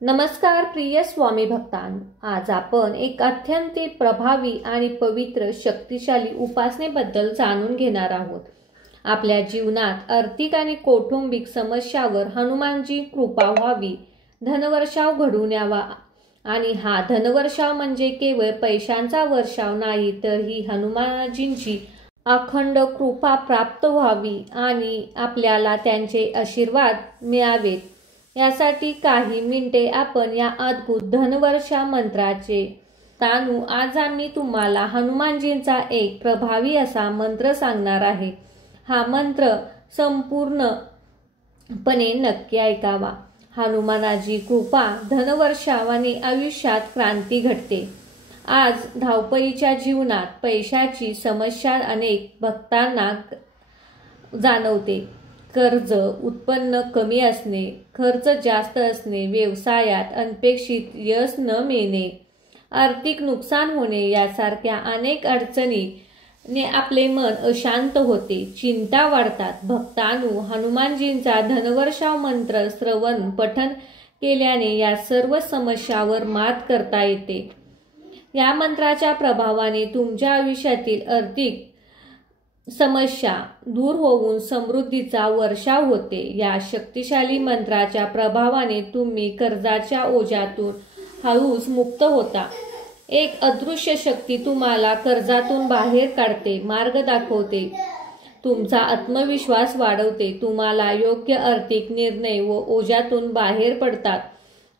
नमस्कार प्रिय स्वामी भक्तांनो, आज आपण एक अत्यंत प्रभावी आणि पवित्र शक्तिशाली उपासनेबद्दल जाणून घेणार आहोत। आपल्या जीवनात आर्थिक आणि कौटुंबिक समस्यावर हनुमानजी कृपा व्हावी, धनवर्षाव घडून यावा आणि हा धनवर्षाव म्हणजे केवळ पैशांचा वर्षाव नाही, तर ही हनुमानजींची अखंड कृपा प्राप्त व्हावी आणि आपल्याला त्यांचे आशीर्वाद मिळावेत। यासाठी काही मिनिटे आपण या अद्भुत धनवर्षा मंत्राचे तानू आज आम्ही तुम्हाला हनुमानजींचा एक प्रभावी असा मंत्र सांगणार आहे। हा मंत्र संपूर्णपणे नक्की ऐकावा। हनुमानाची कृपा धनवर्षावाने आयुष्यात क्रांती घडते। आज धावपळीच्या जीवनात पैशाची समस्या अनेक भक्तांना जाणवते। कर्ज, उत्पन्न कमी असणे, खर्च जास्त असणे, व्यवसायात अनपेक्षित यश न मिळणे, आर्थिक नुकसान होणे यासारख्या अनेक अडचणीने आपले मन अशांत होते, चिंता वाढतात। भक्तांनो, हनुमानजींचा धनवर्षाव मंत्र श्रवण पठण केल्याने या सर्व समस्यावर मात करता येते। या मंत्राच्या प्रभावाने तुमच्या आयुष्यातील आर्थिक समस्या दूर होऊन समृद्धीचा वर्षाव होते। या शक्तिशाली मंत्राच्या प्रभावाने तुम्ही कर्जाच्या ओझ्यातून हळूच मुक्त होता। एक अदृश्य शक्ती तुम्हाला कर्जातून बाहेर काढते, मार्ग दाखवते, तुमचा आत्मविश्वास वाढवते, तुम्हाला योग्य आर्थिक निर्णय व ओझ्यातून बाहेर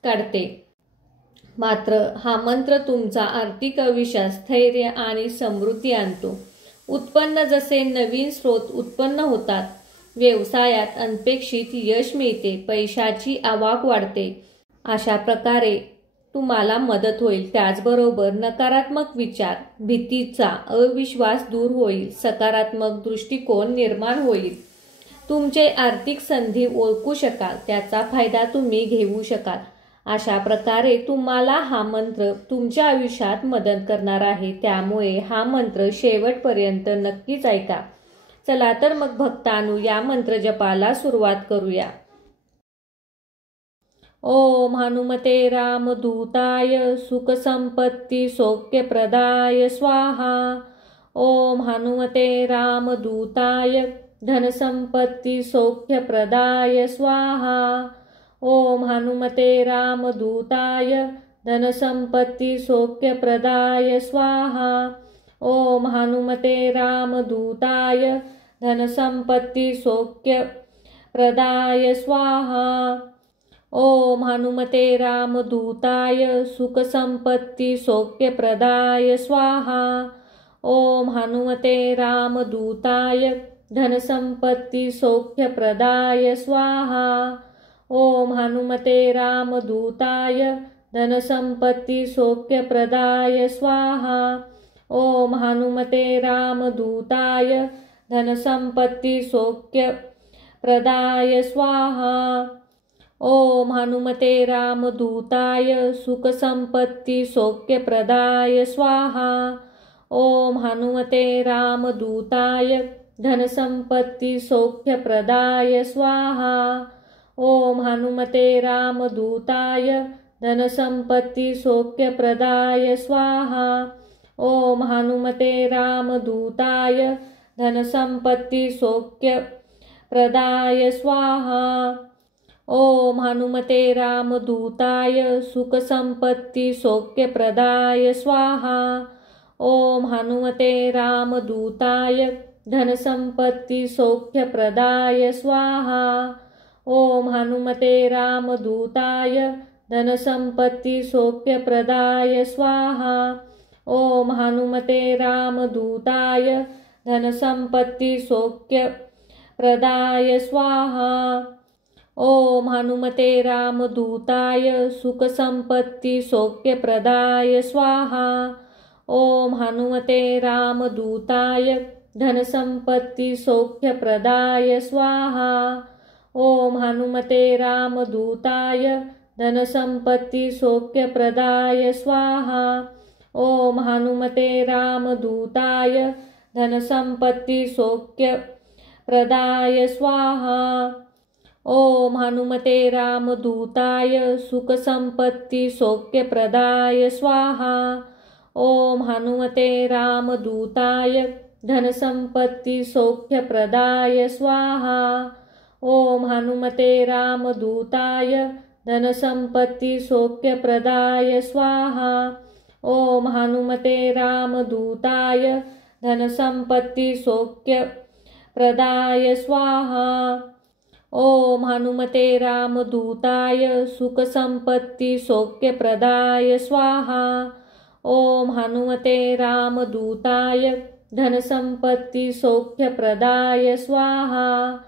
काढते। मात्र हा मंत्र तुमचा आर्थिक आयुष्यात स्थैर्य आणि समृद्धी आणतो। उत्पन्न जसे नवीन स्रोत उत्पन्न होतात, व्यवसायात अनपेक्षित यश मिळते, पैशाची आवक वाढते, अशा प्रकारे तुम्हाला मदत होईल। त्याचबरोबर नकारात्मक विचार, भीतीचा अविश्वास दूर होईल, सकारात्मक दृष्टिकोन निर्माण होईल, तुमचे आर्थिक संधी ओळखू शकाल, त्याचा फायदा तुम्ही घेऊ शकाल। अशा प्रकारे तुम्हाला हा मंत्र तुमच्या आयुष्यात मदत करणार आहे। त्यामुळे हा मंत्र शेवटपर्यंत नक्कीच ऐका। चला तर मग भक्तांनो, या मंत्र जपाला सुरुवात करूया। ओम हनुमते रामदूताय सुख संपत्ती सौख्यप्रदाय स्वाहा। ओम हनुमते रामदूताय धनसंपत्ती सौख्यप्रदाय स्वाहा। ओम हनुमते रामदूताय धनसंपत्ति सौख्यप्रदाय स्वाहा। ओम हनुमते रामदूताय धनसंपत्ति सौख्यप्रदाय स्वाहा। ओम हनुमते रामदूताय सुखसंपत्ति सौख्यप्रदाय स्वाहा। ओम हनुमते रामदूताय धनसंपत्ति सौख्यप्रदाय स्वाहा। ओम हनुमते रामदूताय धनसंपत्ति सौख्यप्रदाय स्वाहा। ओम हनुमते रामदूताय धनसंपत्ति सौख्यप्रदाय स्वाहा। ओम हनुमते रामदूताय सुखसंपत्ति सौख्यप्रदाय स्वाहा। ओम हनुमते रामदूताय धनसंपत्ति सौख्यप्रदाय स्वाहा। ओम हनुमते रामदूताय धनसंपत्ति सौख्यप्रदाय स्वाहा। ओम हनुमते रामदूताय धनसंपत्ति सौख्यप्रदाय स्वाहा। ओम हनुमते रामदूताय सुखसंपत्ति सौख्यप्रदाय स्वाहा। ओम हनुमते रामदूताय धनसंपत्ति सौख्यप्रदाय स्वाहा। ओम हनुमते रामदूताय धनसंपत्ति सौख्यप्रदाय स्वाहा। ओम हनुमते रामदूताय धनसंपत्ति सौख्यप्रदाय स्वाहा। ओम हनुमते रामदूताय सुखसंपत्ति सौख्यप्रदाय स्वाहा। ओम हनुमते रामदूताय धनसंपत्ति सौख्यप्रदाय स्वाहा। ओम हनुमते रामदूताय धनसंपत्ति सौख्यप्रदाय स्वाहा। ओम हनुमते रामदूताय धनसंपत्ति सौख्यप्रदाय स्वाहा। ओम हनुमते रामदूताय सुखसंपत्ति सौख्यप्रदाय स्वाहा। ओम हनुमते रामदूताय धनसंपत्ति सौख्यप्रदाय स्वाहा। ओम हनुमते रामदूताय धनसंपत्ति सौख्यप्रदाय स्वाहा। ओम हनुमते रामदूताय धनसंपत्ति सौख्यप्रदाय स्वाहा। ओम हनुमते रामदूताय सुखसंपत्ति सौख्यप्रदाय स्वाहा। ओम हनुमते रामदूताय धनसंपत्ति सौख्यप्रदाय स्वाहा।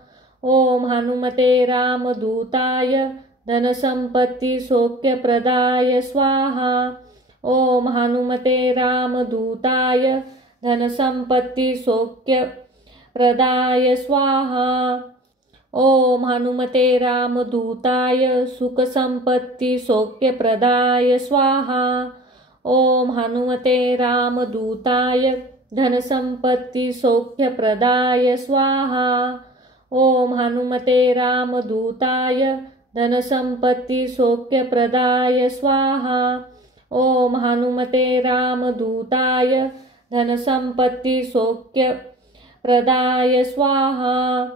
ओम हनुमते रामदूताय धनसंपत्ति सौख्यप्रदाय स्वाहा। ओम हनुमते रामदूताय धनसंपत्ति सौख्यप्रदाय स्वाहा। ओम हनुमते रामदूताय सुखसंपत्ति सौख्यप्रदाय स्वाहा। ओम हनुमते रामदूताय धनसंपत्ति सौख्यप्रदाय स्वाहा। ओम हनुमते रामदूताय धनसंपत्ति सौख्यप्रदाय स्वाहा। ओम हनुमते रामदूताय धनसंपत्ति सौख्यप्रदाय स्वाहा।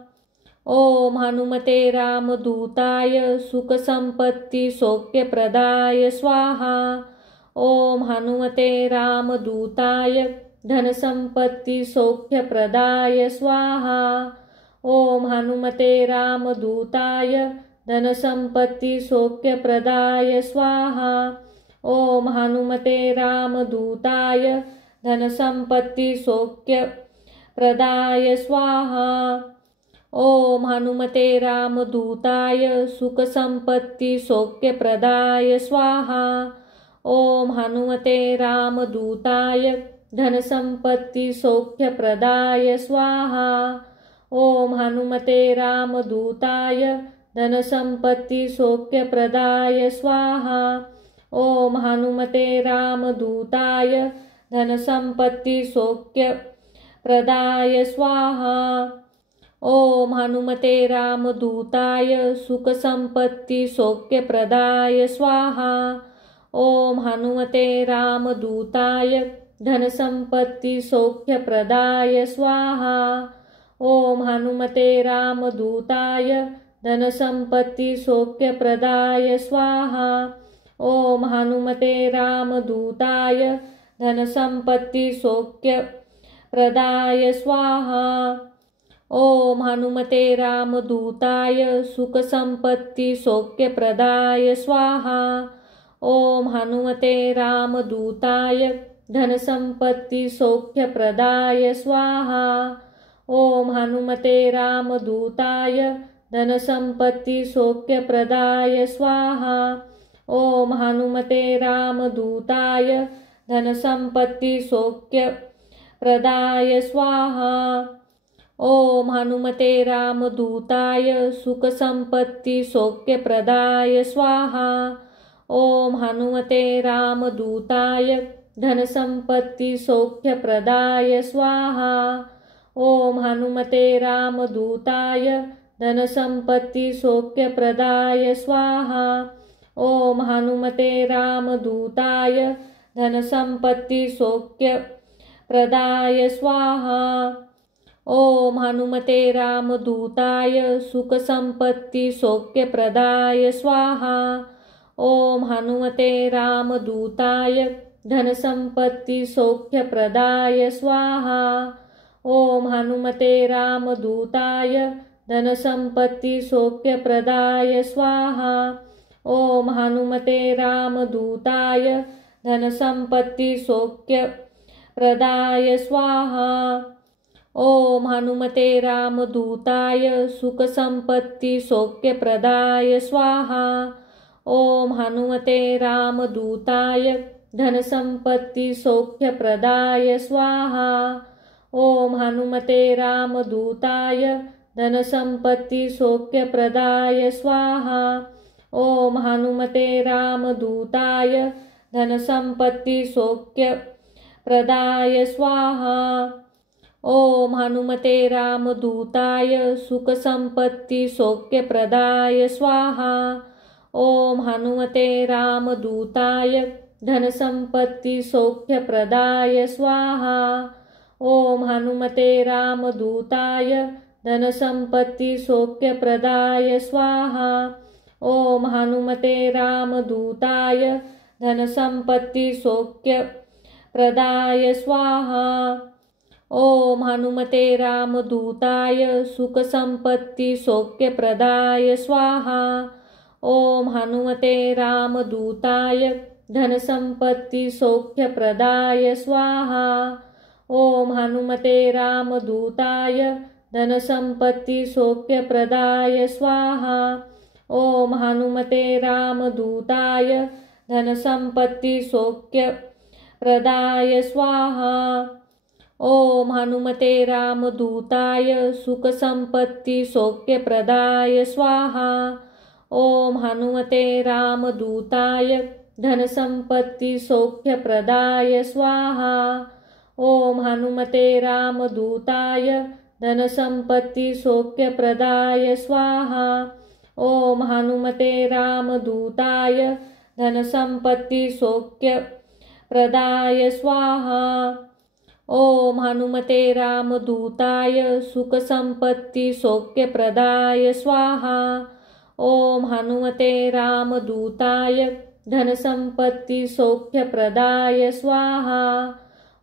ओम हनुमते रामदूताय सुखसंपत्ति सौख्यप्रदाय स्वाहा। ओम हनुमते रामदूताय धनसंपत्ति सौख्यप्रदाय स्वाहा। ओम हनुमते रामदूताय धनसंपत्ति सौख्यप्रदाय स्वाहा। ओम हनुमते रामदूताय धनसंपत्ति सौख्यप्रदाय स्वाहा। ओम हनुमते रामदूताय सुखसंपत्ति सौख्यप्रदाय स्वाहा। ओम हनुमते रामदूताय धनसंपत्ति सौख्यप्रदाय स्वाहा। ओम हनुमते रामदूताय धनसंपत्ति सौख्यप्रदाय स्वाहा। ओम हनुमते रामदूताय धनसंपत्ति सौख्यप्रदाय स्वाहा। ओम हनुमते रामदूताय सुखसंपत्ति सौख्यप्रदाय स्वाहा। ओम हनुमते रामदूताय धनसंपत्ति सौख्यप्रदाय स्वाहा। ओम हनुमते रामदूताय धनसंपत्ति सौख्यप्रदाय स्वाहा। ओम हनुमते रामदूताय धनसंपत्ति सौख्यप्रदाय स्वाहा। ओम हनुमते रामदूताय सुखसंपत्ति सौख्यप्रदाय स्वाहा। ओम हनुमते रामदूताय धनसंपत्ति सौख्यप्रदाय स्वाहा। ओम हनुमते रामदूताय धनसंपत्ति सौख्यप्रदाय स्वाहा। ओम हनुमते रामदूताय धनसंपत्ति सौख्यप्रदाय स्वाहा। ओम हनुमते रामदूताय सुखसंपत्ति सौख्यप्रदाय स्वाहा। ओम हनुमते रामदूताय धनसंपत्ति सौख्यप्रदाय स्वाहा। ओम हनुमते रामदूताय धनसंपत्ति सौख्यप्रदाय स्वाहा। ओम हनुमते रामदूताय धनसंपत्ति सौख्यप्रदाय स्वाहा। ओम हनुमते रामदूताय सुखसंपत्ति सौख्यप्रदाय स्वाहा। ओम हनुमते रामदूताय धनसंपत्ति सौख्यप्रदाय स्वाहा। ओम हनुमते रामदूताय धनसंपत्ति सौख्यप्रदाय स्वाहा। ओम हनुमते रामदूताय धनसंपत्ति सौख्यप्रदाय स्वाहा। ओम हनुमते रामदूताय सुखसंपत्ति सौख्यप्रदाय स्वाहा। ओम हनुमते रामदूताय धनसंपत्ति सौख्यप्रदाय स्वाहा। ओम हनुमते रामदूताय धनसंपत्ति सौख्यप्रदाय स्वाहा। ओम हनुमते रामदूताय धनसंपत्ति सौख्यप्रदाय स्वाहा। ओम हनुमते रामदूताय सुखसंपत्ति सौख्यप्रदाय स्वाहा। ओम हनुमते रामदूताय धनसंपत्ति सौख्यप्रदाय स्वाहा। ओम हनुमते रामदूताय धनसंपत्ति सौख्यप्रदाय स्वाहा। ओम हनुमते रामदूताय धनसंपत्ति सौख्यप्रदाय स्वाहा। ओम हनुमते रामदूताय सुखसंपत्ति सौख्यप्रदाय स्वाहा। ओम हनुमते रामदूताय धनसंपत्ति सौख्यप्रदाय स्वाहा। ओम हनुमते रामदूताय धनसंपत्ति सौख्यप्रदाय स्वाहा। ओम हनुमते रामदूताय धनसंपत्ति सौख्यप्रदाय स्वाहा। ओम हनुमते रामदूताय सुखसंपत्ति सौख्यप्रदाय स्वाहा। ओम हनुमते रामदूताय धनसंपत्ति सौख्यप्रदाय स्वाहा। ओम हनुमते रामदूताय धनसंपत्ति सौख्यप्रदाय स्वाहा। ओम हनुमते रामदूताय धनसंपत्ति सौख्यप्रदाय स्वाहा। ओम हनुमते रामदूताय सुखसंपत्ति सौख्यप्रदाय स्वाहा। ओम हनुमते रामदूताय धनसंपत्ति सौख्यप्रदाय स्वाहा।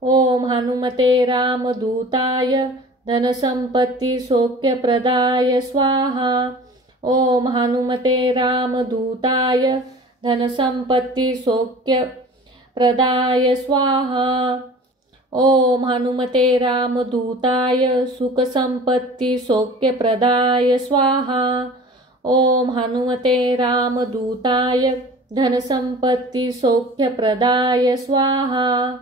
ओम हनुमते रामदूताय धनसंपत्ति सौख्यप्रदाय स्वाहा। ओम हनुमते रामदूताय धनसंपत्ति सौख्यप्रदाय स्वाहा। ओम हनुमते रामदूताय सुखसंपत्ति सौख्यप्रदाय स्वाहा। ओम हनुमते रामदूताय धनसंपत्ति सौख्यप्रदाय स्वाहा।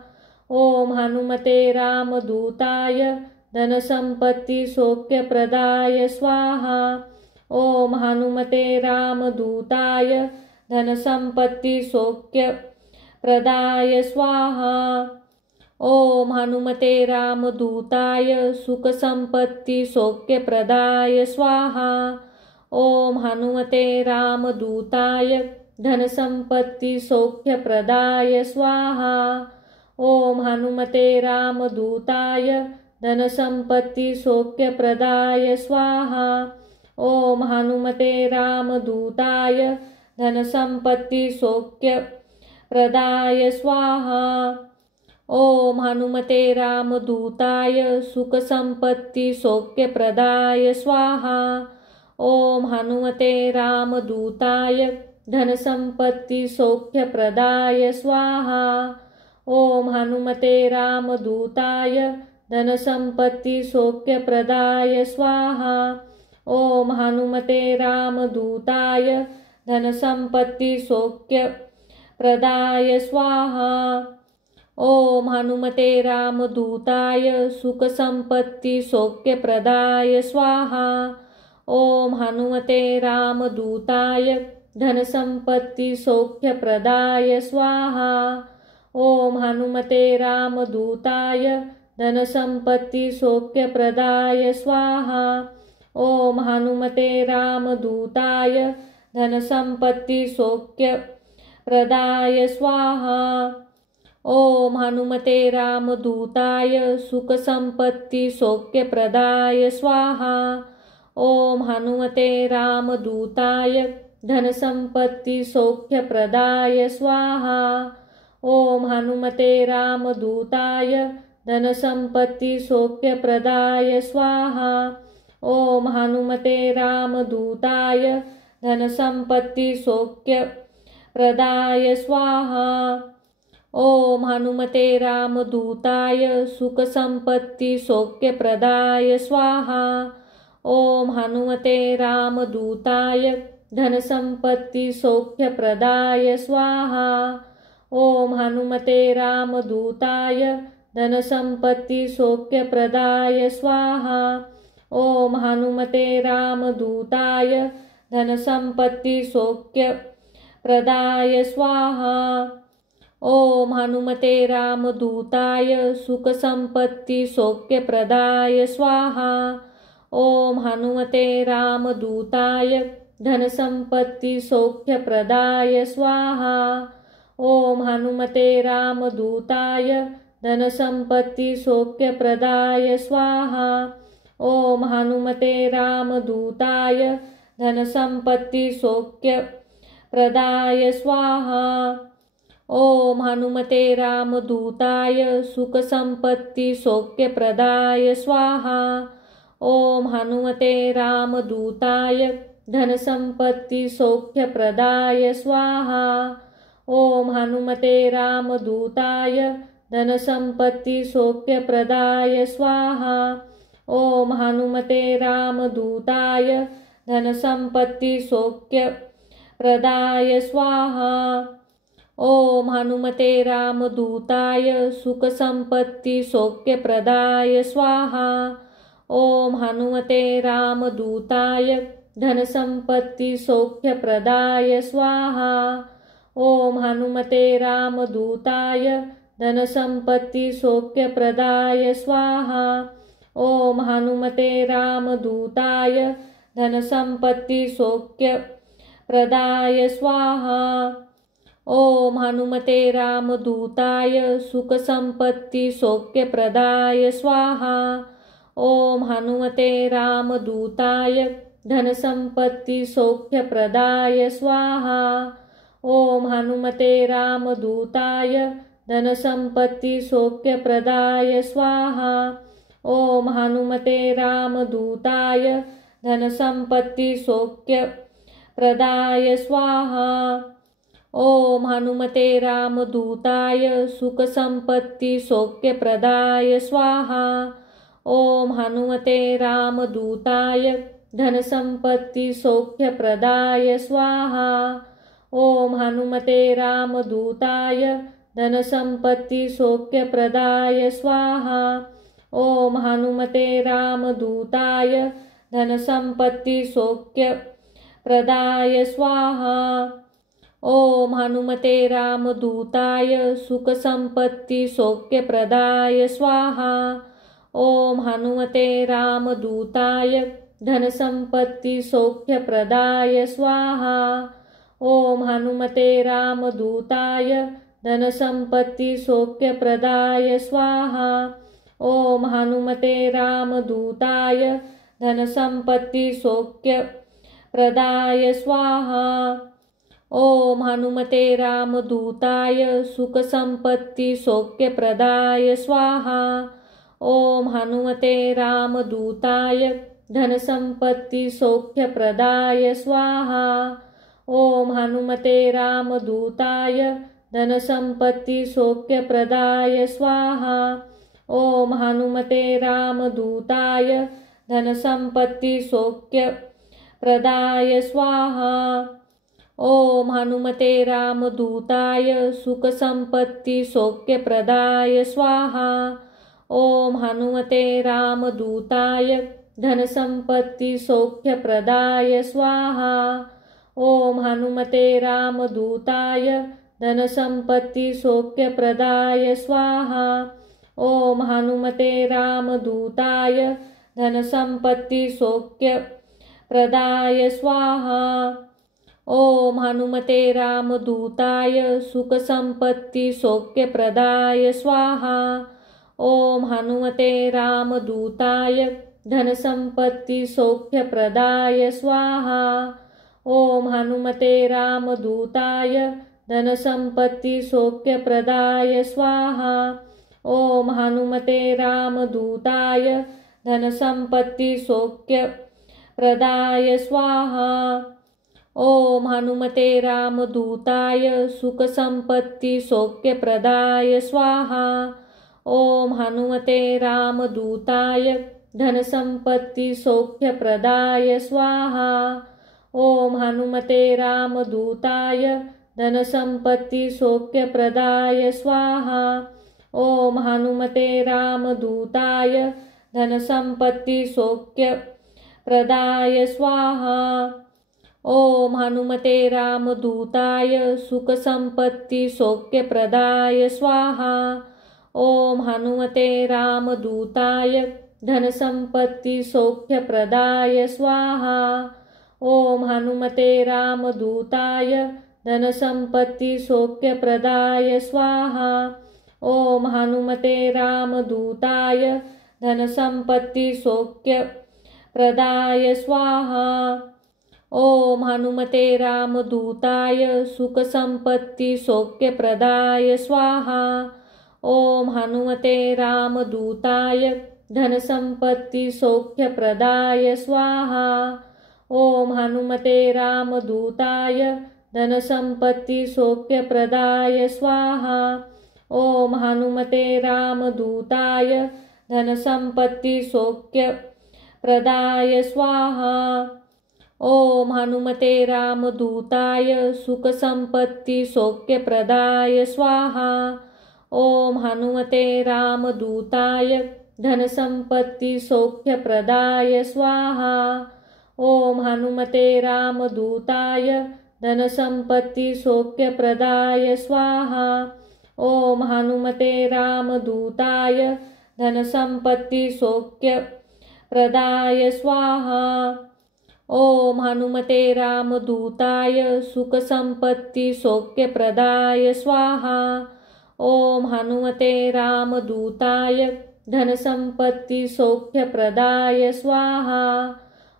ओम हनुमते रामदूताय धनसंपत्ति सौख्यप्रदाय स्वाहा। ओम हनुमते रामदूताय धनसंपत्ति सौख्यप्रदाय स्वाहा। ओम हनुमते रामदूताय सुखसंपत्ति सौख्यप्रदाय स्वाहा। ओम हनुमते रामदूताय धनसंपत्ति सौख्यप्रदाय स्वाहा। ओम हनुमते रामदूताय धनसंपत्ति सौख्यप्रदाय स्वाहा। ओम हनुमते रामदूताय धनसंपत्ति सौख्यप्रदाय स्वाहा। ओम हनुमते रामदूताय सुखसंपत्ति सौख्यप्रदाय स्वाहा। ओम हनुमते रामदूताय धनसंपत्ति सौख्यप्रदाय स्वाहा। ओम हनुमते रामदूताय धनसंपत्ति सौख्यप्रदाय स्वाहा। ओम हनुमते रामदूताय धनसंपत्ति सौख्यप्रदाय स्वाहा। ओम हनुमते रामदूताय सुखसंपत्ति सौख्यप्रदाय स्वाहा। ओम हनुमते रामदूताय धनसंपत्ति सौख्यप्रदाय स्वाहा। ओम हनुमते रामदूताय धनसंपत्ति सौख्यप्रदाय स्वाहा। ओम हनुमते रामदूताय धनसंपत्ति सौख्यप्रदाय स्वाहा। ओम हनुमते रामदूताय सुखसंपत्ति सौख्यप्रदाय स्वाहा। ओम हनुमते रामदूताय धनसंपत्ति सौख्यप्रदाय स्वाहा। ओम हनुमते रामदूताय धनसंपत्ति सौख्यप्रदाय स्वाहा। ओम हनुमते रामदूताय धनसंपत्ति सौख्यप्रदाय स्वाहा। ओम हनुमते रामदूताय सुखसंपत्ति सौख्यप्रदाय स्वाहा। ओम हनुमते रामदूताय धनसंपत्ति सौख्यप्रदाय स्वाहा। ओम हनुमते रामदूताय धनसंपत्ति सौख्यप्रदाय स्वाहा। ओम हनुमते रामदूताय धनसंपत्ति सौख्यप्रदाय स्वाहा। ओम हनुमते रामदूताय सुखसंपत्ति सौख्यप्रदाय स्वाहा। ओम हनुमते रामदूताय धनसंपत्ति सौख्यप्रदाय स्वाहा। ओम हनुमते रामदूताय धनसंपत्ति सौख्यप्रदाय स्वाहा। ओम हनुमते रामदूताय धनसंपत्ति सौख्यप्रदाय स्वाहा। ओम हनुमते रामदूताय सुखसंपत्ति सौख्यप्रदाय स्वाहा। ओम हनुमते रामदूताय धनसंपत्ति सौख्यप्रदाय स्वाहा। ओम हनुमते रामदूताय धनसंपत्ति सौख्यप्रदाय स्वाहा। ओम हनुमते रामदूताय धनसंपत्ति सौख्यप्रदाय स्वाहा। ओम हनुमते रामदूताय सुखसंपत्ति सौख्यप्रदाय स्वाहा। ओम हनुमते रामदूताय धनसंपत्ति सौख्यप्रदाय स्वाहा। ओम हनुमते रामदूताय धनसंपत्ति सौख्यप्रदाय स्वाहा। ओम हनुमते रामदूताय धनसंपत्ति सौख्यप्रदाय स्वाहा। ओम हनुमते रामदूताय सुखसंपत्ति सौख्यप्रदाय स्वाहा। ओम हनुमते रामदूताय धनसंपत्ति सौख्यप्रदाय स्वाहा। ओम हनुमते रामदूताय धनसंपत्ति सौख्यप्रदाय स्वाहा। ओम हनुमते रामदूताय धनसंपत्ति सौख्यप्रदाय स्वाहा। ओम हनुमते रामदूताय सुखसंपत्ति सौख्यप्रदाय स्वाहा। ओम हनुमते रामदूताय धनसंपत्ति सौख्यप्रदाय स्वाहा। ओम हनुमते रामदूताय धनसंपत्ति सौख्यप्रदाय स्वाहा। ओम हनुमते रामदूताय धनसंपत्ति सौख्यप्रदाय स्वाहा। ओम हनुमते रामदूताय सुखसंपत्ति सौख्यप्रदाय स्वाहा। ओम हनुमते रामदूताय धनसंपत्ति सौख्यप्रदाय स्वाहा। ओम हनुमते रामदूताय धनसंपत्ति सौख्यप्रदाय स्वाहा। ओम हनुमते रामदूताय धनसंपत्ति सौख्यप्रदाय स्वाहा। ओम हनुमते रामदूताय सुखसंपत्ति सौख्यप्रदाय स्वाहा। ओम हनुमते रामदूताय धनसंपत्ति सौख्यप्रदाय स्वाहा। ओम हनुमते रामदूताय धनसंपत्ति सौख्यप्रदाय स्वाहा। ओम हनुमते रामदूताय धनसंपत्ति सौख्यप्रदाय स्वाहा। ओम हनुमते रामदूताय सुखसंपत्ति सौख्यप्रदाय स्वाहा। ओम हनुमते रामदूताय धनसंपत्ति सौख्यप्रदाय स्वाहा। ओम हनुमते रामदूताय धनसंपत्ति सौख्यप्रदाय स्वाहा। ओम हनुमते रामदूताय धनसंपत्ति सौख्यप्रदाय स्वाहा। ओम हनुमते रामदूताय सुखसंपत्ति सौख्यप्रदाय स्वाहा। ओम हनुमते रामदूताय धनसंपत्ति सौख्यप्रदाय स्वाहा। ओम हनुमते रामदूताय धनसंपत्ति सौख्यप्रदाय स्वाहा। ओम हनुमते रामदूताय धनसंपत्ति सौख्यप्रदाय स्वाहा। ओम हनुमते रामदूताय सुखसंपत्ति सौख्यप्रदाय स्वाहा। ओम हनुमते रामदूताय धनसंपत्ति सौख्यप्रदाय स्वाहा। ओम हनुमते रामदूताय धनसंपत्ति सौख्यप्रदाय स्वाहा। ओम हनुमते रामदूताय धनसंपत्ति सौख्यप्रदाय स्वाहा। ओम हनुमते रामदूताय सुखसंपत्तिसौख्यप्रदाय स्वाहा। ओम हनुमते रामदूताय धनसंपत्तिसौख्यप्रदाय स्वाहा। ओम हनुमते रामदूताय धनसंपत्तिसौख्यप्रदाय स्वाहा। ओम हनुमते रामदूताय धनसंपत्तिसौख्यप्रदाय स्वाहा। ओम हनुमते रामदूताय सुखसंपत्तिसौख्यप्रदाय स्वाहा। ओम हनुमते रामदूताय धनसंपत्तिसौख्यप्रदाय स्वाहा। ओम हनुमते रामदूताय धनसंपत्तिसौख्यप्रदाय स्वाहा। ओम हनुमते रामदूताय धनसंपत्तिसौख्यप्रदाय स्वाहा। ओम हनुमते रामदूताय सुखसंपत्तिसौख्यप्रदाय स्वाहा। ओम हनुमते रामदूताय धनसंपत्तिसौख्यप्रदाय स्वाहा। ओम हनुमते रामदूताय धनसंपत्तिसौख्यप्रदाय स्वाहा। ओम हनुमते रामदूताय धनसंपत्तिसौख्यप्रदाय स्वाहा। ओम हनुमते रामदूताय सुखसंपत्तिसौख्यप्रदाय स्वाहा। ओम हनुमते रामदूताय धनसंपत्तिसौख्यप्रदाय स्वाहा।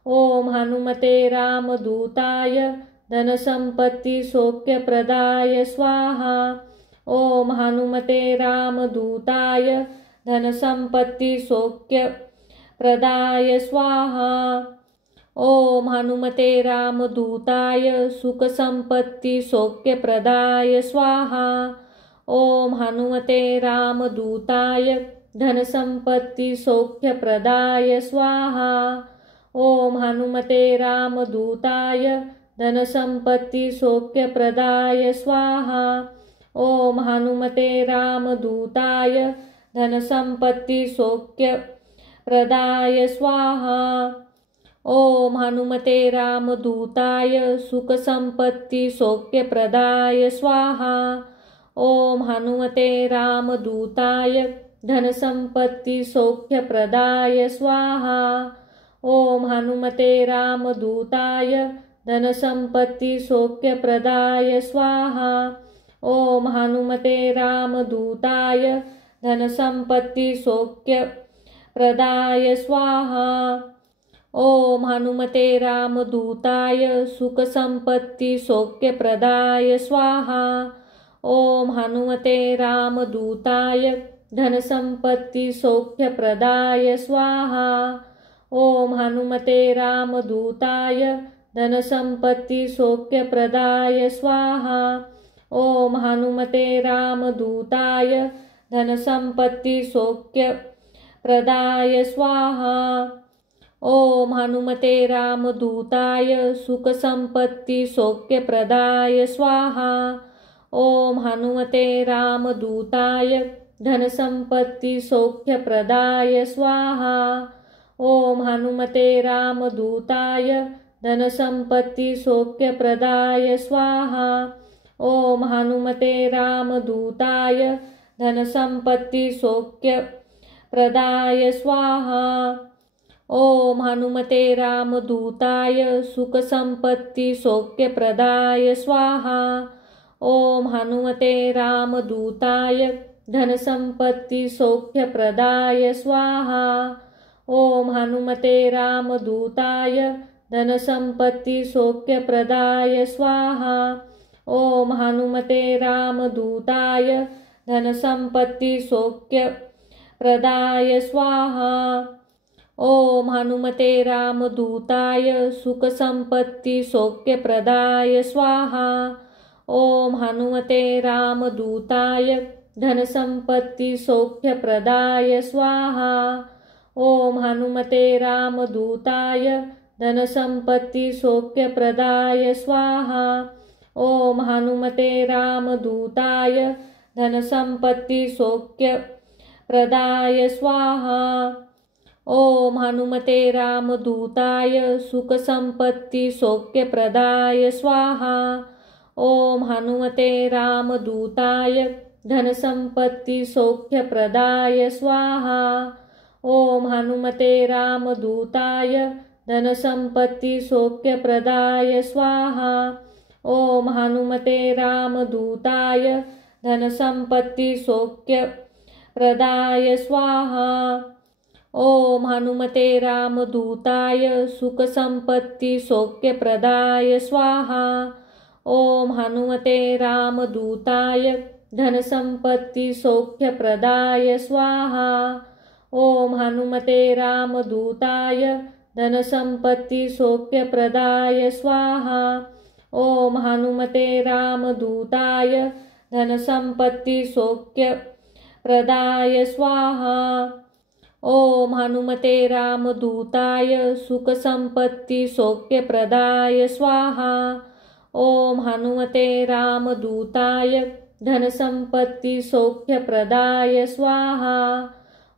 ओम हनुमते रामदूताय धनसंपत्तिसौख्यप्रदाय स्वाहा। ओम हनुमते रामदूताय धनसंपत्तिसौख्यप्रदाय स्वाहा। ओम हनुमते रामदूताय सुखसंपत्तिसौख्यप्रदाय स्वाहा। ओम हनुमते रामदूताय धनसंपत्तिसौख्यप्रदाय स्वाहा। ओम हनुमते रामदूताय धनसंपत्तिसौख्यप्रदाय स्वाहा। ओम हनुमते रामदूताय धनसंपत्तिसौख्यप्रदाय स्वाहा। ओम हनुमते रामदूताय सुखसंपत्तिसौख्यप्रदाय स्वाहा। ओम हनुमते रामदूताय धनसंपत्तिसौख्यप्रदाय स्वाहा। ओम हनुमते रामदूताय धनसंपत्तिसौख्यप्रदाय स्वाहा। ओम हनुमते रामदूताय धनसंपत्तिसौख्यप्रदाय स्वाहा। ओम हनुमते रामदूताय सुखसंपत्तिसौख्यप्रदाय स्वाहा। ओम हनुमते रामदूताय धनसंपत्तिसौख्यप्रदाय स्वाहा। ओम हनुमते रामदूताय धनसंपत्तिसौख्यप्रदाय स्वाहा। ओम हनुमते रामदूताय धनसंपत्तिसौख्यप्रदाय स्वाहा। ओम हनुमते रामदूताय सुखसंपत्तिसौख्यप्रदाय स्वाहा। ओम हनुमते रामदूताय धनसंपत्तिसौख्यप्रदाय स्वाहा। ओम हनुमते रामदूताय धनसंपत्तिसौख्यप्रदाय स्वाहा। ओम हनुमते रामदूताय धनसंपत्तिसौख्यप्रदाय स्वाहा। ओम हनुमते रामदूताय सुखसंपत्तिसौख्यप्रदाय स्वाहा। ओम हनुमते रामदूताय धनसंपत्तिसौख्यप्रदाय स्वाहा। ओम हनुमते रामदूताय धनसंपत्तिसौख्यप्रदाय स्वाहा। ओम हनुमते रामदूताय धनसंपत्तिसौख्यप्रदाय स्वाहा। ओम हनुमते रामदूताय सुखसंपत्तिसौख्यप्रदाय स्वाहा। ओम हनुमते रामदूताय धनसंपत्तिसौख्यप्रदाय स्वाहा। ओम हनुमते रामदूताय धनसंपत्तिसौख्यप्रदाय स्वाहा। ओम हनुमते रामदूताय धनसंपत्तिसौख्यप्रदाय स्वाहा। ओम हनुमते रामदूताय सुखसंपत्ति सौख्यप्रदाय स्वाहा। ओम हनुमते रामदूताय धनसंपत्ति सौख्यप्रदाय स्वाहा। ओम हनुमते रामदूताय धनसंपत्ति सौख्यप्रदाय स्वाहा। ओम हनुमते रामदूताय धनसंपत्ति सौख्यप्रदाय स्वाहा। ओम हनुमते रामदूताय सुखसंपत्ति सौख्यप्रदाय स्वाहा। ओम हनुमते रामदूताय धनसंपत्ति सौख्यप्रदाय स्वाहा। ओम हनुमते रामदूताय धनसंपत्ति सौख्यप्रदाय स्वाहा। ओम हनुमते रामदूताय धनसंपत्ति सौख्यप्रदाय स्वाहा। ओम हनुमते रामदूताय सुखसंपत्ति सौख्यप्रदाय स्वाहा। ओम हनुमते रामदूताय धनसंपत्ति सौख्यप्रदाय स्वाहा।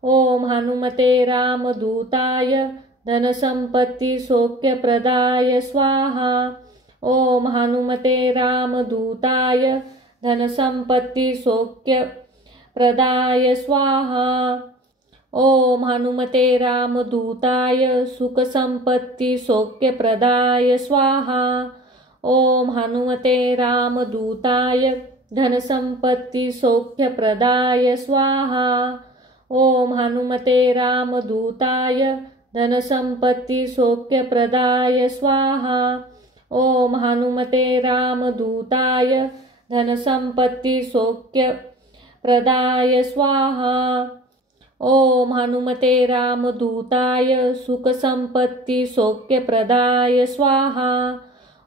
ओम हनुमते रामदूताय धनसंपत्ति सौख्यप्रदाय स्वाहा। ओम हनुमते रामदूताय धनसंपत्ति सौख्यप्रदाय स्वाहा। ओम हनुमते रामदूताय सुखसंपत्ति सौख्यप्रदाय स्वाहा। ओम हनुमते रामदूताय धनसंपत्ति सौख्यप्रदाय स्वाहा। ओम हनुमते रामदूताय धनसंपत्ति सौख्यप्रदाय स्वाहा। ओम हनुमते रामदूताय धनसंपत्ति सौख्यप्रदाय स्वाहा। ओम हनुमते रामदूताय सुखसंपत्ति सौख्यप्रदाय स्वाहा।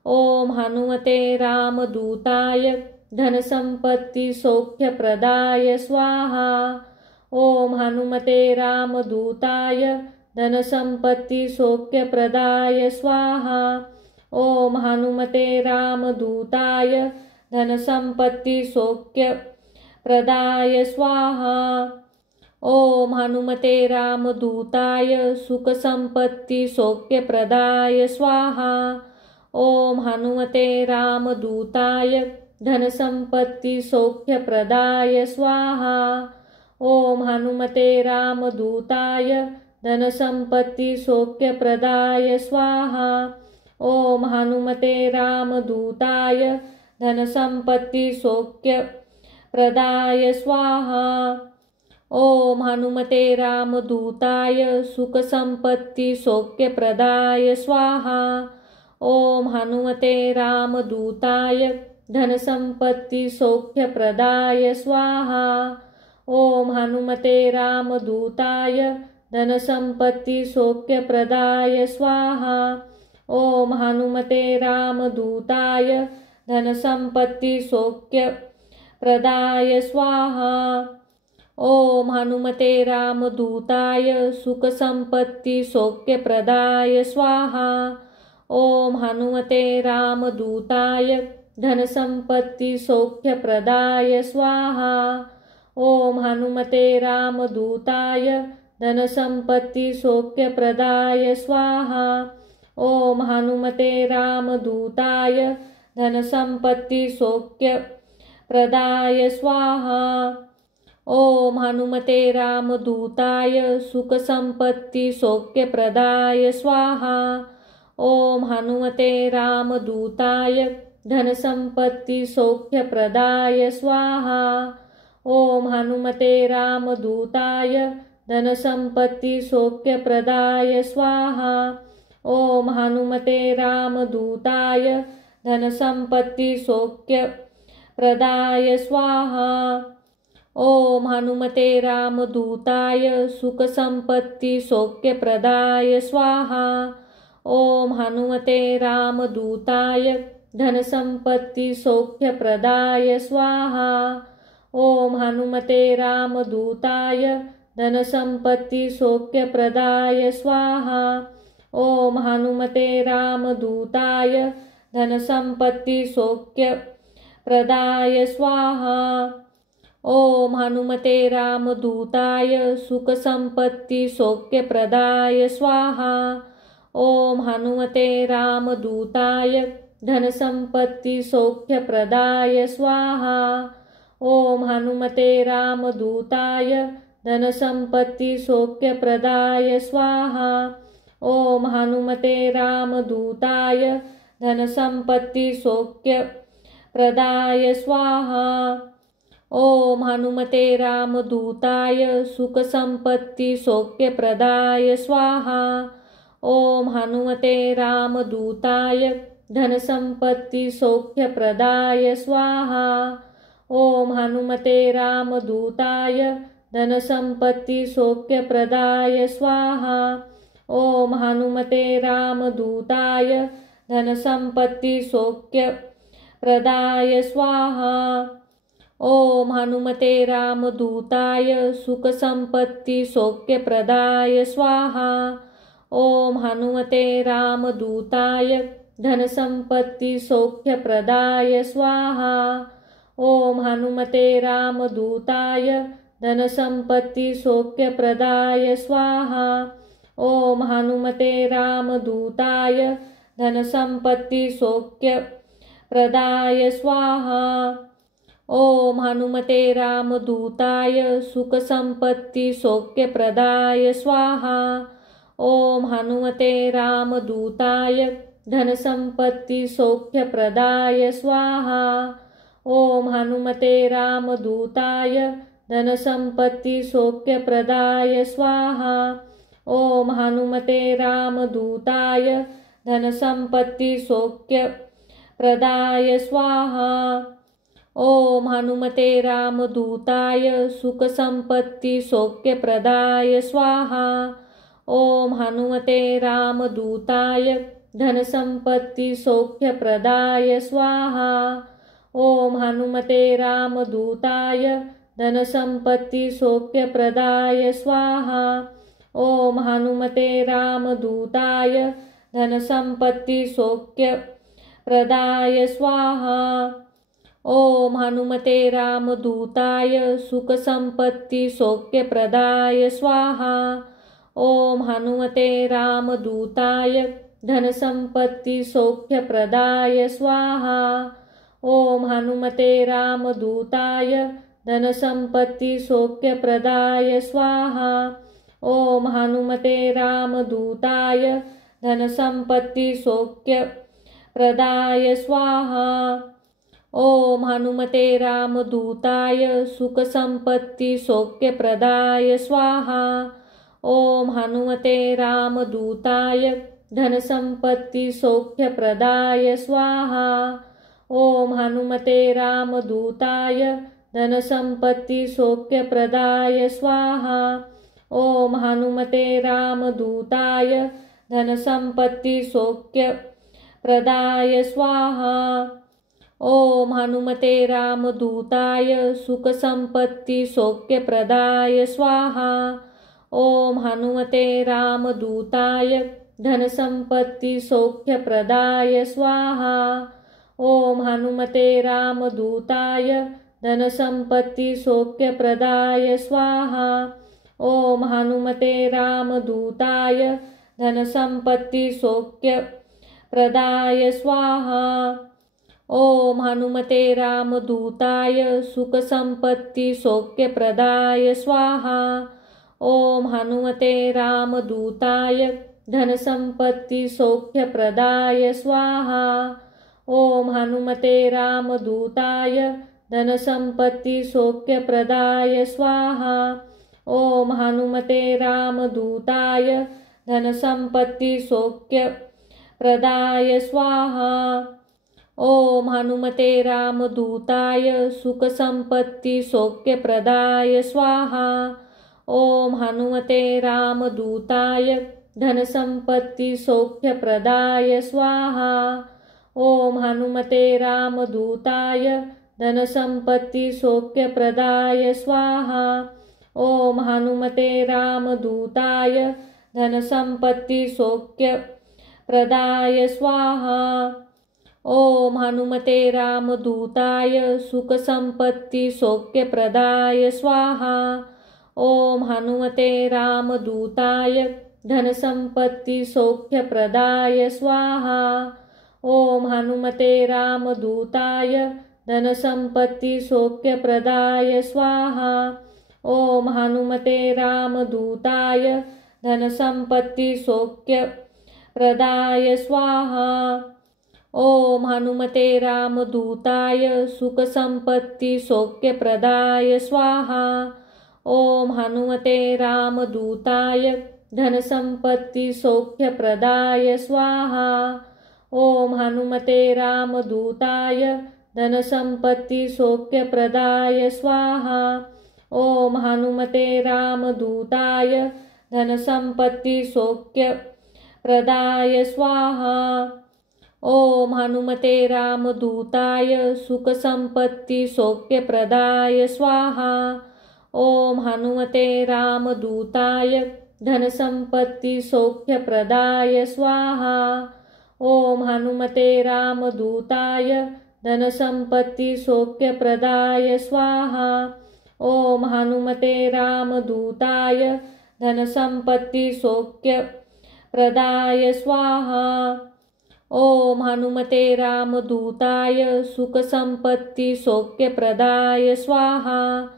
ओम हनुमते रामदूताय धनसंपत्ति सौख्यप्रदाय स्वाहा। ओम हनुमते रामदूताय धनसंपत्ति सौख्यप्रदाय स्वाहा। ओम हनुमते रामदूताय धनसंपत्ति सौख्यप्रदाय स्वाहा। ओम हनुमते रामदूताय सुखसंपत्ति सौख्यप्रदाय स्वाहा। ओम हनुमते रामदूताय धनसंपत्ति सौख्यप्रदाय स्वाहा। ओम हनुमते रामदूताय धनसंपत्ति सौख्यप्रदाय स्वाहा। ओम हनुमते रामदूताय धनसंपत्ति सौख्यप्रदाय स्वाहा। ओम हनुमते रामदूताय सुखसंपत्ति सौख्यप्रदाय स्वाहा। ओम हनुमते रामदूताय धनसंपत्ति सौख्यप्रदाय स्वाहा। ओम हनुमते रामदूताय धनसंपत्ति सौख्यप्रदाय स्वाहा। ओम हनुमते रामदूताय धनसंपत्ति सौख्यप्रदाय स्वाहा। ओम हनुमते रामदूताय सुखसंपत्ति सौख्यप्रदाय स्वाहा। ओम हनुमते रामदूताय धनसंपत्ति सौख्यप्रदाय स्वाहा। ओम हनुमते रामदूताय धनसंपत्ति सौख्यप्रदाय स्वाहा। ओम हनुमते रामदूताय धनसंपत्ति सौख्यप्रदाय स्वाहा। ओम हनुमते रामदूताय सुखसंपत्ति सौख्यप्रदाय स्वाहा। ओम हनुमते रामदूताय धनसंपत्ति सौख्यप्रदाय स्वाहा। ओम हनुमते रामदूताय धनसंपत्ति सौख्यप्रदाय स्वाहा। ओम हनुमते रामदूताय धनसंपत्ति सौख्यप्रदाय स्वाहा। ओम हनुमते रामदूताय सुखसंपत्ति सौख्यप्रदाय स्वाहा। ओम हनुमते रामदूताय धनसंपत्ति सौख्यप्रदाय स्वाहा। ओम हनुमते रामदूताय धनसंपत्ति सौख्यप्रदाय स्वाहा। ओम हनुमते रामदूताय धनसंपत्ति सौख्यप्रदाय स्वाहा। ओम हनुमते रामदूताय सुखसंपत्ति सौख्यप्रदाय स्वाहा। ओम हनुमते रामदूताय धनसंपत्ति सौख्यप्रदाय स्वाहा। ओम हनुमते रामदूताय धनसंपत्ति सौख्यप्रदाय स्वाहा। ओम हनुमते रामदूताय धनसंपत्ति सौख्यप्रदाय स्वाहा। ओम हनुमते रामदूताय सुखसंपत्ति सौख्यप्रदाय स्वाहा। ओम हनुमते रामदूताय धनसंपत्ति सौख्यप्रदाय स्वाहा। ओम हनुमते रामदूताय धनसंपत्ति सौख्यप्रदाय स्वाहा। ओम हनुमते रामदूताय धनसंपत्ति सौख्यप्रदाय स्वाहा। ओम हनुमते रामदूताय सुखसंपत्ति सौख्यप्रदाय स्वाहा। ओम हनुमते रामदूताय धनसंपत्ति सौख्यप्रदाय स्वाहा। ओम हनुमते रामदूताय धनसंपत्ति सौख्यप्रदाय स्वाहा। ओम हनुमते रामदूताय धनसंपत्ति सौख्यप्रदाय स्वाहा। ओम हनुमते रामदूताय सुखसंपत्ति सौख्यप्रदाय स्वाहा। ओम हनुमते रामदूताय धनसंपत्ति सौख्यप्रदाय स्वाहा। ओम हनुमते रामदूताय धनसंपत्ति सौख्यप्रदाय स्वाहा। ओम हनुमते रामदूताय धनसंपत्ति सौख्यप्रदाय स्वाहा। ओम हनुमते रामदूताय सुखसंपत्ति सौख्यप्रदाय स्वाहा। ओम हनुमते रामदूताय धनसंपत्ति सौख्यप्रदाय स्वाहा। ओम हनुमते रामदूताय धनसंपत्ति सौख्यप्रदाय स्वाहा। ओम हनुमते रामदूताय धनसंपत्ति सौख्यप्रदाय स्वाहा। ओम हनुमते रामदूताय सुखसंपत्ति सौख्यप्रदाय स्वाहा। ओम हनुमते रामदूताय धनसंपत्ति सौख्यप्रदाय स्वाहा। ओम हनुमते रामदूताय धनसंपत्ति सौख्यप्रदाय स्वाहा। ओम हनुमते रामदूताय धनसंपत्ति सौख्यप्रदाय स्वाहा। ओम हनुमते रामदूताय सुखसंपत्ति सौख्यप्रदाय स्वाहा। ओम हनुमते रामदूताय धनसंपत्ति सौख्यप्रदाय स्वाहा। ओम हनुमते रामदूताय धनसंपत्ति सौख्यप्रदाय स्वाहा। ओम हनुमते रामदूताय धनसंपत्ति सौख्यप्रदाय स्वाहा। ओम हनुमते रामदूताय सुखसंपत्ति सौख्यप्रदाय स्वाहा। ओम हनुमते रामदूताय धनसंपत्ति सौख्यप्रदाय स्वाहा। ओम हनुमते रामदूताय धनसंपत्ति सौख्यप्रदाय स्वाहा। ओम हनुमते रामदूताय धनसंपत्ति सौख्यप्रदाय स्वाहा। ओम हनुमते रामदूताय सुखसंपत्ति सौख्यप्रदाय स्वाहा। ओम हनुमते रामदूताय धनसंपत्ति सौख्यप्रदाय स्वाहा। ओम हनुमते रामदूताय धनसंपत्ति सौख्यप्रदाय स्वाहा। ओम हनुमते रामदूताय धनसंपत्ति सौख्यप्रदाय स्वाहा। ओम हनुमते रामदूताय सुखसंपत्ति सौख्यप्रदाय स्वाहा। ओम हनुमते रामदूताय धनसंपत्ति सौख्यप्रदाय स्वाहा। ओम हनुमते रामदूताय धनसंपत्ति सौख्यप्रदाय स्वाहा। ओम हनुमते रामदूताय धनसंपत्ति सौख्यप्रदाय स्वाहा। ओम हनुमते रामदूताय सुखसंपत्ति सौख्यप्रदाय स्वाहा। ओम हनुमते रामदूताय धनसंपत्ति सौख्यप्रदाय स्वाहा। ओम हनुमते रामदूताय धनसंपत्ति सौख्यप्रदाय स्वाहा। ओम हनुमते रामदूताय धनसंपत्ति सौख्यप्रदाय स्वाहा। ओम हनुमते रामदूताय सुखसंपत्ति सौख्यप्रदाय स्वाहा। ओम हनुमते रामदूताय धनसंपत्ति सौख्यप्रदाय स्वाहा। ओम हनुमते रामदूताय धनसंपत्ति सौख्यप्रदाय स्वाहा। ओम हनुमते रामदूताय धनसंपत्ति सौख्यप्रदाय स्वाहा। ओम हनुमते रामदूताय सुखसंपत्ति सौख्यप्रदाय स्वाहा। ओम हनुमते रामदूताय धनसंपत्ति सौख्यप्रदाय स्वाहा। ओम हनुमते रामदूताय धनसंपत्ति सौख्यप्रदाय स्वाहा। ओम हनुमते रामदूताय धनसंपत्ति सौख्यप्रदाय स्वाहा। ओम हनुमते रामदूताय सुखसंपत्ति सौख्यप्रदाय स्वाहा।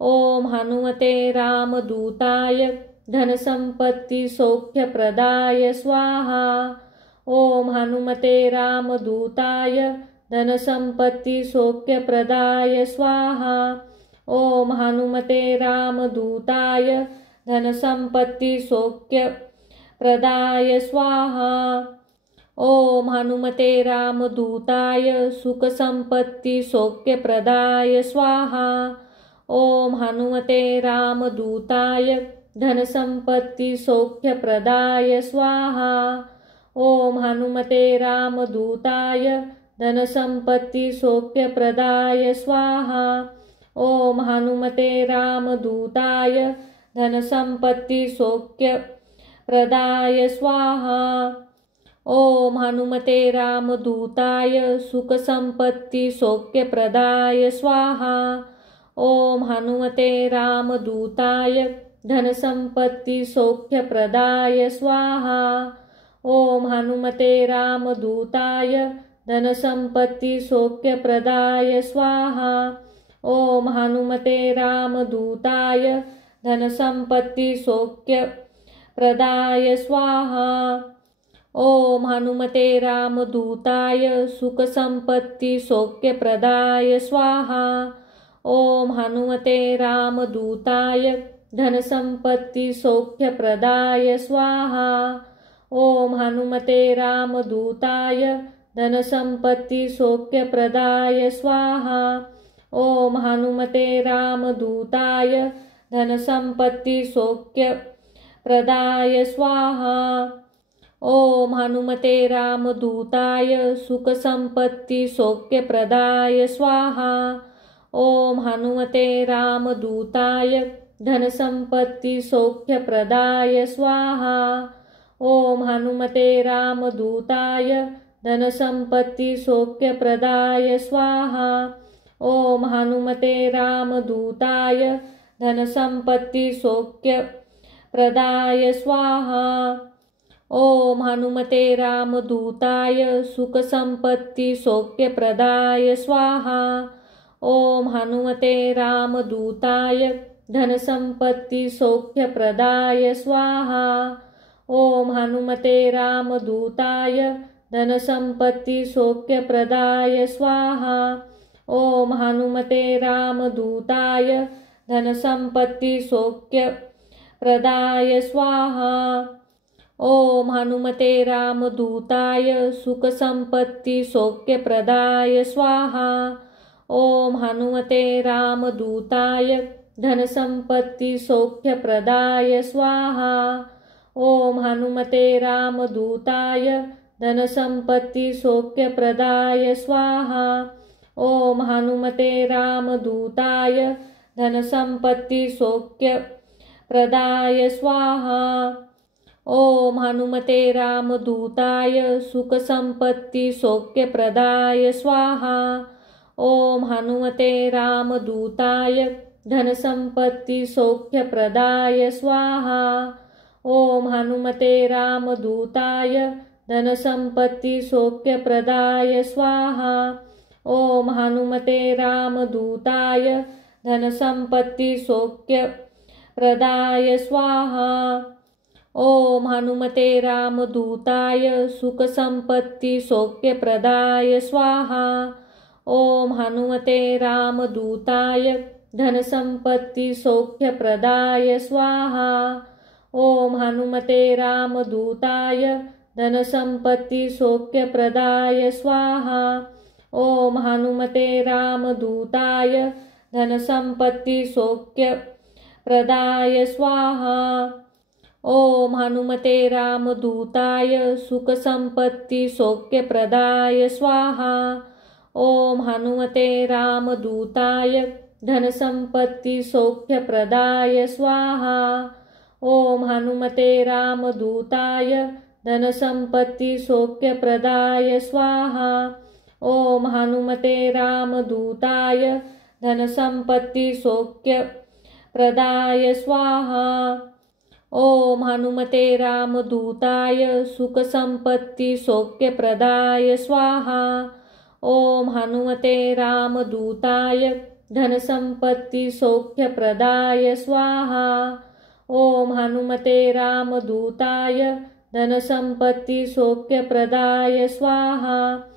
ओम हनुमते रामदूताय धनसंपत्ति सौख्यप्रदाय स्वाहा। ओम हनुमते रामदूताय धनसंपत्ति सौख्यप्रदाय स्वाहा। ओम हनुमते रामदूताय धनसंपत्ति सौख्यप्रदाय स्वाहा। ओम हनुमते रामदूताय सुखसंपत्ति सौख्यप्रदाय स्वाहा। ओम हनुमते रामदूताय धनसंपत्ति सौख्यप्रदाय स्वाहा। ओम हनुमते रामदूताय धनसंपत्ति सौख्यप्रदाय स्वाहा। ओम हनुमते रामदूताय धनसंपत्ति सौख्यप्रदाय स्वाहा। ओम हनुमते रामदूताय सुखसंपत्ति सौख्यप्रदाय स्वाहा। ओम हनुमते रामदूताय धनसंपत्ति सौख्यप्रदाय स्वाहा। ओम हनुमते रामदूताय धनसंपत्ति सौख्यप्रदाय स्वाहा। ओम हनुमते रामदूताय धनसंपत्ति सौख्यप्रदाय स्वाहा। ओम हनुमते रामदूताय सुखसंपत्ति सौख्यप्रदाय स्वाहा। ओम हनुमते रामदूताय धनसंपत्ति सौख्यप्रदाय स्वाहा। ओम हनुमते रामदूताय धनसंपत्ति सौख्यप्रदाय स्वाहा। ओम हनुमते रामदूताय धनसंपत्ति सौख्यप्रदाय स्वाहा। ओम हनुमते रामदूताय सुखसंपत्ति सौख्यप्रदाय स्वाहा। ओम हनुमते रामदूताय धनसंपत्ति सौख्यप्रदाय स्वाहा। ओम हनुमते रामदूताय धनसंपत्ति सौख्यप्रदाय स्वाहा। ओम हनुमते रामदूताय धनसंपत्ति सौख्यप्रदाय स्वाहा। ओम हनुमते रामदूताय सुखसंपत्ति सौख्यप्रदाय स्वाहा। ओम हनुमते रामदूताय धनसंपत्ति सौख्यप्रदाय स्वाहा। ओम हनुमते रामदूताय धनसंपत्ति सौख्यप्रदाय स्वाहा। ओम हनुमते रामदूताय धनसंपत्ति सौख्यप्रदाय स्वाहा। ओम हनुमते रामदूताय सुखसंपत्ति सौख्यप्रदाय स्वाहा। ओम हनुमते रामदूताय धनसंपत्ति सौख्यप्रदाय स्वाहा। ओम हनुमते रामदूताय धनसंपत्ति सौख्यप्रदाय स्वाहा। ओम हनुमते रामदूताय धनसंपत्ति सौख्यप्रदाय स्वाहा। ओम हनुमते रामदूताय सुखसंपत्ति सौख्यप्रदाय स्वाहा। ओम हनुमते रामदूताय धनसंपत्ति सौख्यप्रदाय स्वाहा। ओम हनुमते रामदूताय धनसंपत्ति सौख्यप्रदाय स्वाहा। ओम हनुमते रामदूताय धनसंपत्ति सौख्यप्रदाय स्वाहा। ओम हनुमते रामदूताय सुखसंपत्ति सौख्यप्रदाय स्वाहा। ओम हनुमते रामदूताय धनसंपत्ति सौख्यप्रदाय स्वाहा। ओम हनुमते रामदूताय धनसंपत्ति सौख्यप्रदाय स्वाहा। ओम हनुमते रामदूताय धनसंपत्ति सौख्यप्रदाय स्वाहा। ओम हनुमते रामदूताय सुखसंपत्ति सौख्यप्रदाय स्वाहा। ओम हनुमते रामदूताय धनसंपत्ति सौख्यप्रदाय स्वाहा। ओम हनुमते रामदूताय धनसंपत्ति सौख्यप्रदाय स्वाहा। ओम हनुमते रामदूताय धनसंपत्ति सौख्यप्रदाय स्वाहा। ओम हनुमते रामदूताय धनसंपत्ति सौख्यप्रदाय स्वाहा। ओम हनुमते रामदूताय धनसंपत्ति सौख्यप्रदाय स्वाहा। ओम हनुमते रामदूताय धनसंपत्ति ओम हनुमते रामदूताय धनसंपत्ति सौख्यप्रदाय स्वाहा। ओम हनुमते रामदूताय सुखसंपत्ति सौख्यप्रदाय स्वाहा। ओम हनुमते रामदूताय धनसंपत्ति सौख्यप्रदाय स्वाहा। ओम हनुमते रामदूताय धनसंपत्ति सौख्यप्रदाय स्वाहा।